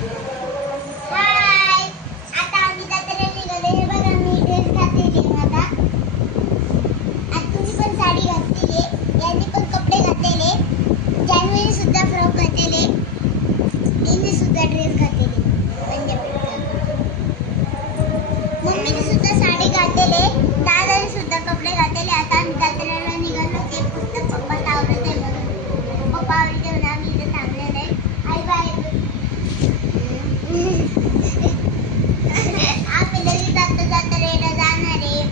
हाय, आता आम्ही जत्रेला निघालो. हे बघा मी ड्रेस घातलेली आता. आज तुम्ही पण साडी घातलेली, यांनी पण कपडे घातलेले, जान्हवीने सुद्धा फ्रॉक घातलेले, हिने सुद्धा ड्रेस घातलेले, मम्मीने सुद्धा साडी घातलेले, दादाने सुद्धा कपडे घातलेले. आता आम्ही जत्रेला निघालो. ते फक्त पप्पा आवडत आहे म्हणून, पप्पा आवडते म्हणून आम्ही इथे थांबलेलो आहे. Hi bye. आम्ही लगेच आता जत्रेला जाणार आहे.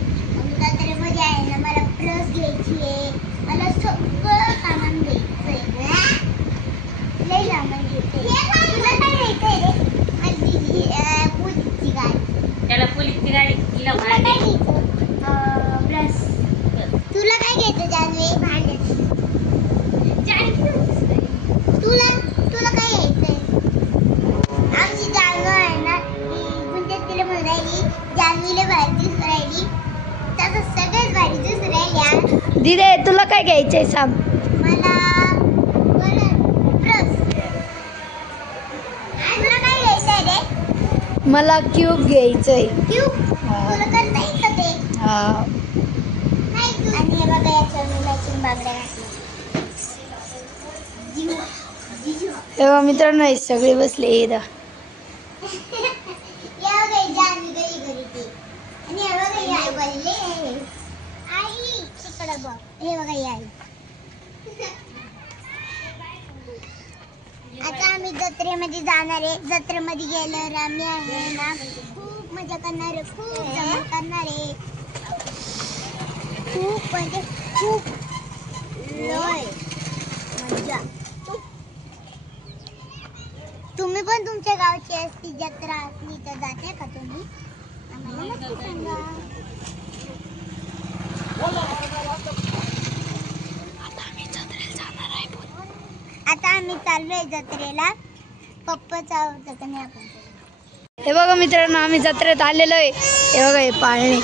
जत्रेमध्ये आहे ना, मला ड्रेस घ्यायची आहे, मला सगळं सामान घ्यायचं आहे, लय सामान घ्यायचं आहे. तुला काय घ्यायचं आहे रे? माझी पोलीसची गाडी. त्याला पोलीसची गाडी तिला तुला काय घ्यायचं? ब्रश. तुला काय घ्यायचं जान्हवी? भांडे. तुला तुला काय घ्यायचंय? आमची जान्हवी आहे ना, म्हणजे तिला म्हणून राहिली जान्हवीला भारी दिसून राहिली, त्याचं सगळ्यात भारी दिसून राहिली. दिदे तुला काय घ्यायचंय सांग. मला ब्रश. तुला काय घ्यायचंय रे? मला क्यूब घ्यायचंय. क्यूब? तुला करता येतं ते? हा. आणि हे बघा याच्यावर मी मॅचिंग बांगड्या घातल्या. तेव्हा मित्रांनो हे सगळे बसले इथं. या बघा जान्हवी गई घरी ते. आणि हे बघा ही आई बोलले आई तिकडे बघ. हे बघा ही आई. आता आम्ही जत्रेमध्ये जाणार आहे. जत्रेमध्ये गेल्यावर आम्ही आहे ना खूप मजा करणार आहे, खूप जमा करणार आहे, खूप म्हणजे खूप लय मजा. तुम्ही पण तुमच्या गावची असती जत्रा असली तर जाते का तुम्ही? आम्हाला नक्की सांगा. आता आम्ही चाललोय जत्रेला. पप्पाच आवडतं का नाही आपण. हे बघा मित्रांनो आम्ही जत्रेत आलेलो आहे. हे बघा हे पाळणे.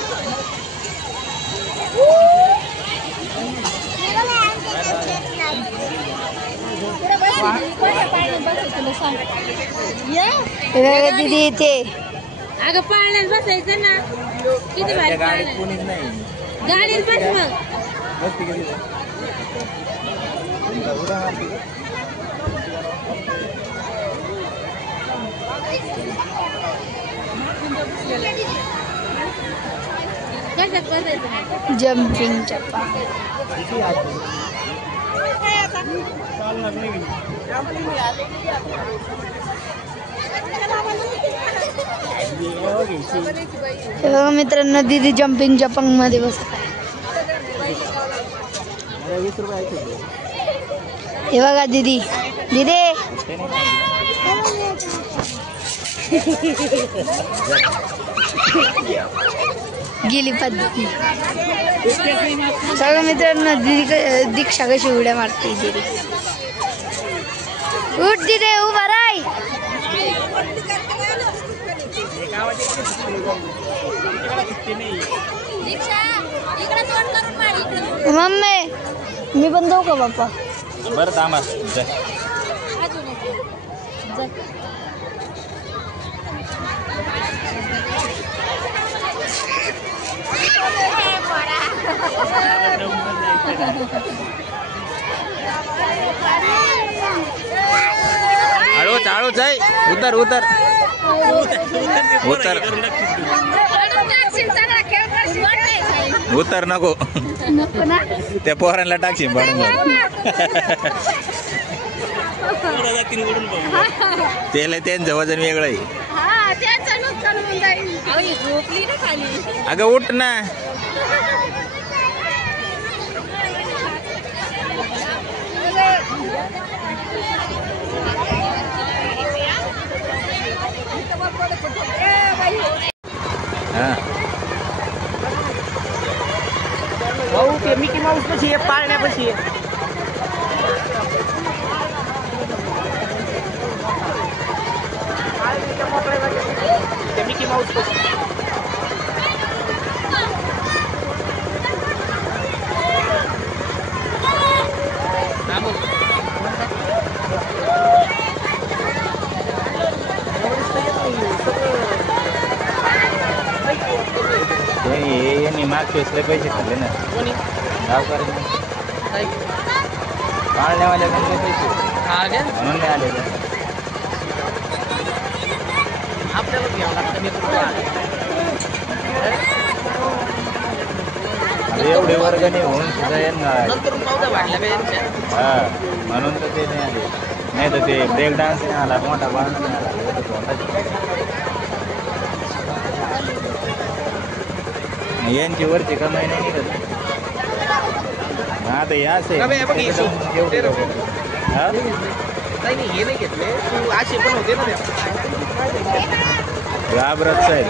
हे बघा दीदी इथे. अगं पाळण्यात बसायचं ना, किती भारी गाडीत बस मग कशात बसायचं. जम्पिंग चप्पा. हे बघा मित्रांनो दीदी जम्पिंग जपंग मध्ये बसत आहे. हे बघा दीदी. दीदी गेली पद्धती. सगळं मित्रांनो दीदी दीक्षा कशी उड्या मारते. दीदी उठ दीदी उभा राय. मम्मी मी पण जाऊ का बाप्पा? बरं थांबा. हळूच हळूच आहे. उतर उतर उतर उतर. नको त्या पोरांना टाकशील पडून. त्याला त्यांचं वजन वेगळं आहे. अगं उठ ना. भाऊ ते मिकी माऊस कशी आहे पाळण्यापाशी आहे. ते मिकी माऊस कशी मागच्या वेळेस लय पैसे खाल्ले ना कोणी गावकरी काय पाळण्यावाल्याकडे पैसे हा घ्या म्हणून नाही आले ते. आपल्याला घ्यावं लागतं मी कुठं आता एवढे वर्गणी होऊन सुद्धा यांना नंतर पावत्या वाढल्या का यांच्या हा म्हणून तर ते नाही आले नाही तर ते ब्रेक डान्स नाही आला मोठा डान्स नाही आला यांची वरची कमाई नाही निघत आता हे असं कमी आहे बघ, हे आहे. ते रबे. हा? नाही नाही हे नाही घेतले तू असे पण होते ना त्या घाबरतच आहे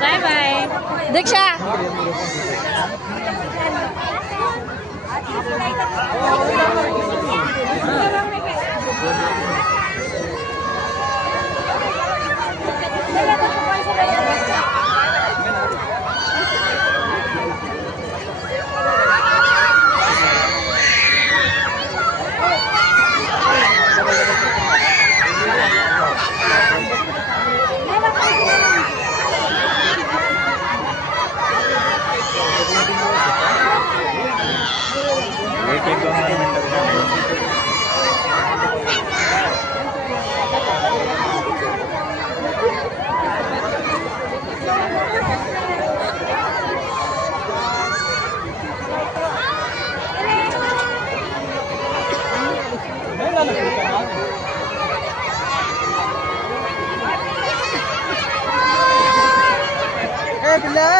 बाय बाय. दीक्षा एक दोन मिनिटं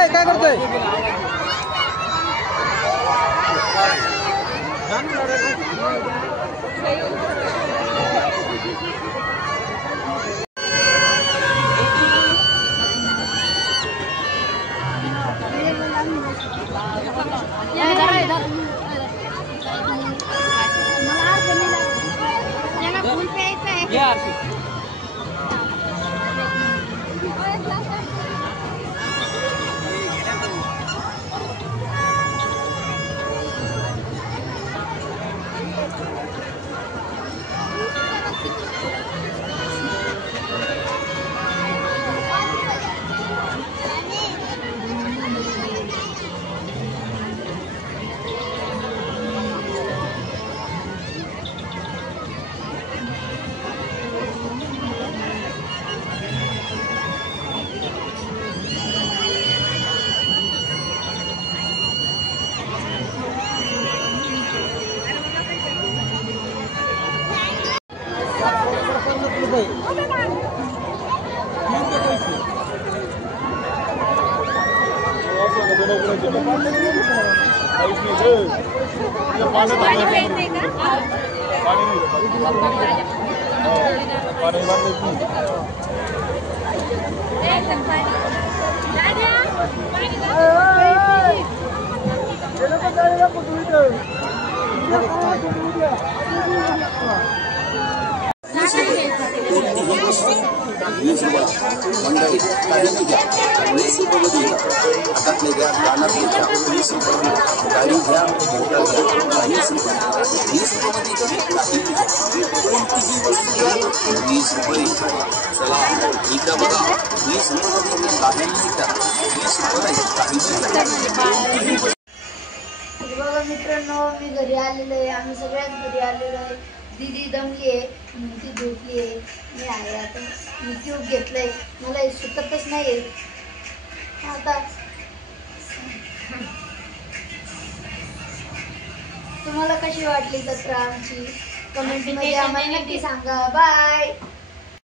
काय करतोय बघा मित्रांनो, मी घरी आलेलो आहे. आम्ही सगळ्यात घरी आलेलो आहे. दीदी दमली आहे, ती झोपली आहे. मी आहे आता. मी ट्यूब घेतलंय, मला हे सुटतच नाही आता. तुम्हाला कशी वाटली जत्रा आमची? कमेंट मध्ये आम्हाला नक्की सांगा. बाय.